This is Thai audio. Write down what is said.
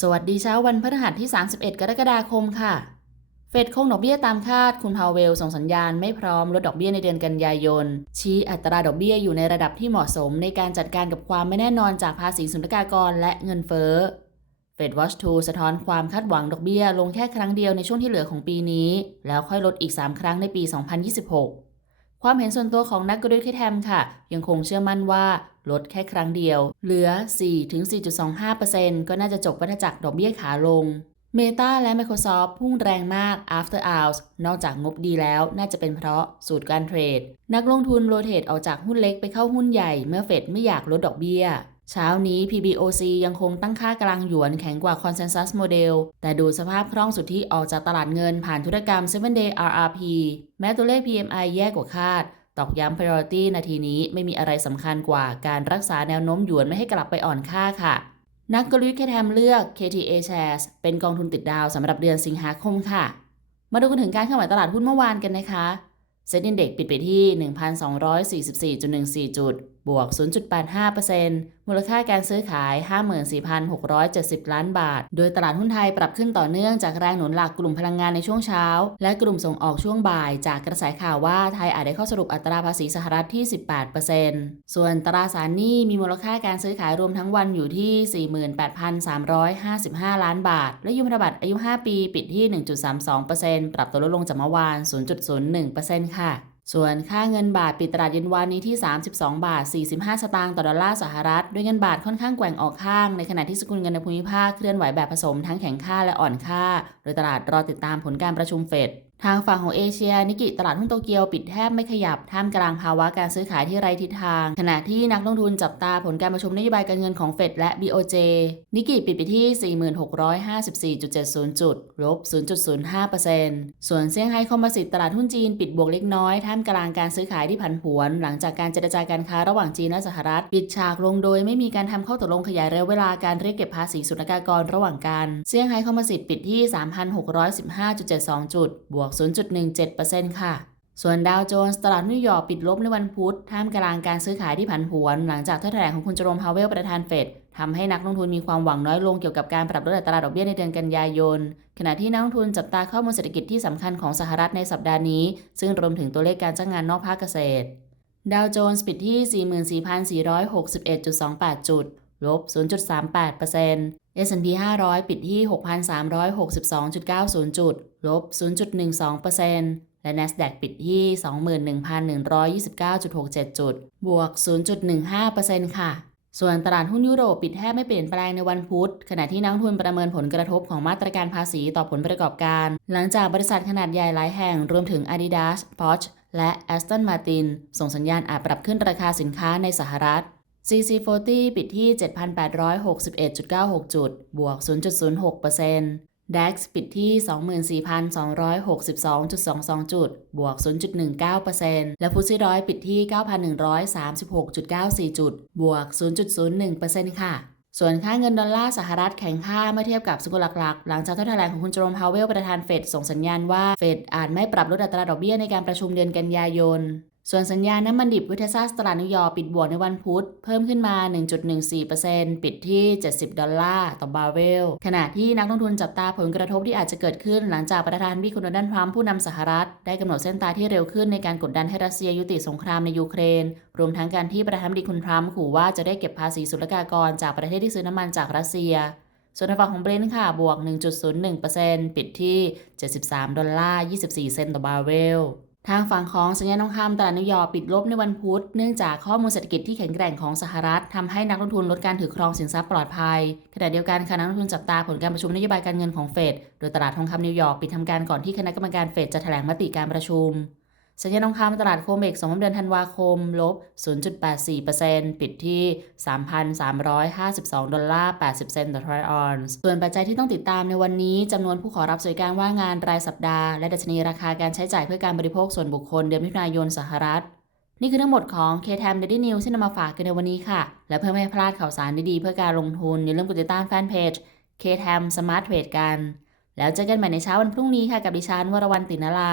สวัสดีเช้าวันพฤหัสที่ 31 กรกฎาคมค่ะ เฟดคงดอกเบี้ยตามคาด คุณพาวเวลส่งสัญญาณไม่พร้อมลดดอกเบี้ยในเดือนกันยายน ชี้อัตราดอกเบี้ยอยู่ในระดับที่เหมาะสมในการจัดการกับความไม่แน่นอนจากภาษีสุลกากรและเงินเฟ้อ เฟดวอชทูสะท้อนความคาดหวังดอกเบี้ยลงแค่ครั้งเดียวในช่วงที่เหลือของปีนี้ แล้วค่อยลดอีก 3 ครั้งในปี 2026ความเห็นส่วนตัวของนักกลยุทธ์ที่แทมค่ะ ยังคงเชื่อมั่นว่า ลดแค่ครั้งเดียว เหลือ 4-4.25%ก็น่าจะจบวัฏจักรดอกเบี้ยขาลง Meta และ Microsoft พุ่งแรงมาก after hours นอกจากงบดีแล้วน่าจะเป็นเพราะสูตรการเทรด นักลงทุนโรเทออกจากหุ้นเล็กไปเข้าหุ้นใหญ่เมื่อเฟดไม่อยากลดดอกเบี้ย เช้านี้ PBOC ยังคงตั้งค่ากลางหยวนแข็งกว่า Consensus Model แต่ดูสภาพคล่องสุดที่ออกจากตลาดเงินผ่านธุรกรรม 7 day RRP แม้ตัวเลข PMI แย่กว่าคาด ตอกย้ำ priority นาทีนี้ไม่มีอะไรสำคัญกว่าการรักษาแนวโน้มหยวนไม่ให้กลับไปอ่อนค่าค่ะ นักกลยุทธ์แคทแฮมเลือก KTA Shares เป็นกองทุนติดดาวสำหรับเดือนสิงหาคมค่ะ มาดูกันถึงการเคลื่อนไหวตลาดหุ้นเมื่อวานกันนะคะเซ็นดินเด็กปิดไปที่ 1,244.14 จุด บวก 0.85%มูลค่าการซื้อขาย 54,670 ล้านบาท โดยตลาดหุ้นไทยปรับขึ้นต่อเนื่องจากแรงหนุนหลักกลุ่มพลังงานในช่วงเช้า และกลุ่มส่งออกช่วงบ่าย จากกระแสข่าวว่าไทยอาจได้ข้อสรุปอัตราภาษีสหรัฐที่ 18%ส่วนตราสารหนี้มีมูลค่าการซื้อขายรวมทั้งวันอยู่ที่ 48,355 ล้านบาท และยุพันธบัตรอายุ 5 ปี ปิดที่ 1.32%ปรับตัวลดลงจากเมื่อวาน 0.01%ค่ะ ส่วนค่าเงินบาทปิดตลาดเย็นวานนี้ที่ 32 บาท 45 สตางค์ต่อดอลลาร์สหรัฐ ด้วยเงินบาทค่อนข้างแกว่งออกข้าง ในขณะที่สกุลเงินในภูมิภาคเคลื่อนไหวแบบผสมทั้งแข็งค่าและอ่อนค่า โดยตลาดรอติดตามผลการประชุมเฟด ทางฝั่งของเอเชีย นิกิตลาดหุ้นโตเกียวปิดแทบไม่ขยับ ท่ามกลางภาวะการซื้อขายที่ไร้ทิศทาง ขณะที่นักลงทุนจับตาผลการประชุมนโยบายการเงินของเฟดและ BOJ นิกิปิดไปที่ 4654.70 จุดลบ 0.05%ส่วนเซี่ยงไฮ้คอมโพสิตตลาดหุ้นจีนปิดบวกเล็กน้อย ท่ามกลางการซื้อขายที่ผันผวน หลังจากการเจรจาการค้าระหว่างจีนและสหรัฐ ปิดฉากลงโดยไม่มีการทำข้อตกลงขยายระยะเวลาการเรียกเก็บภาษีศุลกากรระหว่างกันเซี่ยงไฮ้คอมโพสิตปิดที่ 3,615.72 จุดบวก0.17%ค่ะ ส่วนดาวโจนส์ตลาดนิวยอร์กปิดลบในวันพุธ ท่ามกลางการซื้อขายที่ผันผวน หลังจากถ้อยแถลงของคุณเจโรมพาวเวลประธานเฟดทำให้นักลงทุนมีความหวังน้อยลงเกี่ยวกับการปรับลดอัตราดอกเบี้ยในเดือนกันยายน ขณะที่นักลงทุนจับตาข้อมูลเศรษฐกิจที่สำคัญของสหรัฐในสัปดาห์นี้ ซึ่งรวมถึงตัวเลขการจ้างงานนอกภาคเกษตร ดาวโจนส์ปิดที่ 44,461.28 จุด ลบ 0.38% S&P 500 ปิดที่ 6,362.90 จุด ลบ 0.12%และ NASDAQ ปิดที่ 21,129.67 จุด บวก 0.15%ค่ะ ส่วนตลาดหุ้นยุโรปปิดแทบไม่เปลี่ยนแปลงในวันพุธ ขณะที่นักทุนประเมินผลกระทบของมาตรการภาษีต่อผลประกอบการ หลังจากบริษัทขนาดใหญ่หลายแห่งรวมถึง Adidas, Porsche และ Aston Martin ส่งสัญญาณอาจปรับขึ้นราคาสินค้าในสหรัฐ CC40 ปิดที่ 7,861.96 จุด บวก 0.06% DAX ปิดที่ 24,262.22 จุด บวก 0.19%และฟุตซี่ร้อยปิดที่ 9,136.94 จุด บวก 0.01%ค่ะส่วนค่าเงินดอลลาร์สหรัฐแข็งค่าเมื่อเทียบกับสกุลหลักๆ หลังจากถ้อยแถลงของคุณโจมพาวเวลประธานเฟดส่งสัญญาณว่าเฟดอาจไม่ปรับลดอัตราดอกเบี้ยในการประชุมเดือนกันยายน ส่วนสัญญาณน้ำมันดิบวิเทซัสตลาดนิวยอร์กปิดบวกในวันพุธ เพิ่มขึ้นมา 1.14%ปิดที่ 70 ดอลลาร์ต่อบาร์เรล ขณะที่นักลงทุนจับตาผลกระทบที่อาจจะเกิดขึ้นหลังจากประธานาธิคุณโดนัลด์ทรัมป์ผู้นำสหรัฐ ได้กำหนดเส้นตายที่เร็วขึ้นในการกดดันให้รัสเซียยุติสงครามในยูเครน รวมทั้งการที่ประธานาธิบดีคุณทรัมป์ขู่ว่าจะได้เก็บภาษีศุลกากรจากประเทศที่ซื้อน้ำมันจากรัสเซียส่วนในฝั่งของเบรนท์ค่ะ บวก 1.01%ปิดที่ 73 ดอลลาร์ 24 เซนต์ต่อบาร์เรล ทางฝั่งของสัญญาณทองคำตลาดนิวยอร์กปิดลบในวันพุธ เนื่องจากข้อมูลเศรษฐกิจที่แข็งแกร่งของสหรัฐทำให้นักลงทุนลดการถือครองสินทรัพย์ปลอดภัย ขณะเดียวกันค่ะนักลงทุนจับตาผลการประชุมนโยบายการเงินของเฟด โดยตลาดทองคำนิวยอร์กปิดทำการก่อนที่คณะกรรมการเฟดจะแถลงมติการประชุม สัญญาทองคำตลาดโคเมกสองเดือนธันวาคม ลบ 0.84%ปิดที่ 3,352 ดอลลาร์ 80 เซนต์ต่อทรอยออนซ์ ส่วนปัจจัยที่ต้องติดตามในวันนี้จำนวนผู้ขอรับสวัสดิการว่างงานรายสัปดาห์ และดัชนีราคาการใช้จ่ายเพื่อการบริโภคส่วนบุคคลเดือนมิถุนายนสหรัฐ นี่คือทั้งหมดของ KTM Daily News ที่นำมาฝากกันในวันนี้ค่ะ และเพื่อไม่ให้พลาดข่าวสารดีๆเพื่อการลงทุนอย่าลืมกดติดตามแฟนเพจ KTM Smart Trade กัน แล้วเจอกันใหม่ในเช้าวันพรุ่งนี้ค่ะกับดิฉันวรวรรณตินลา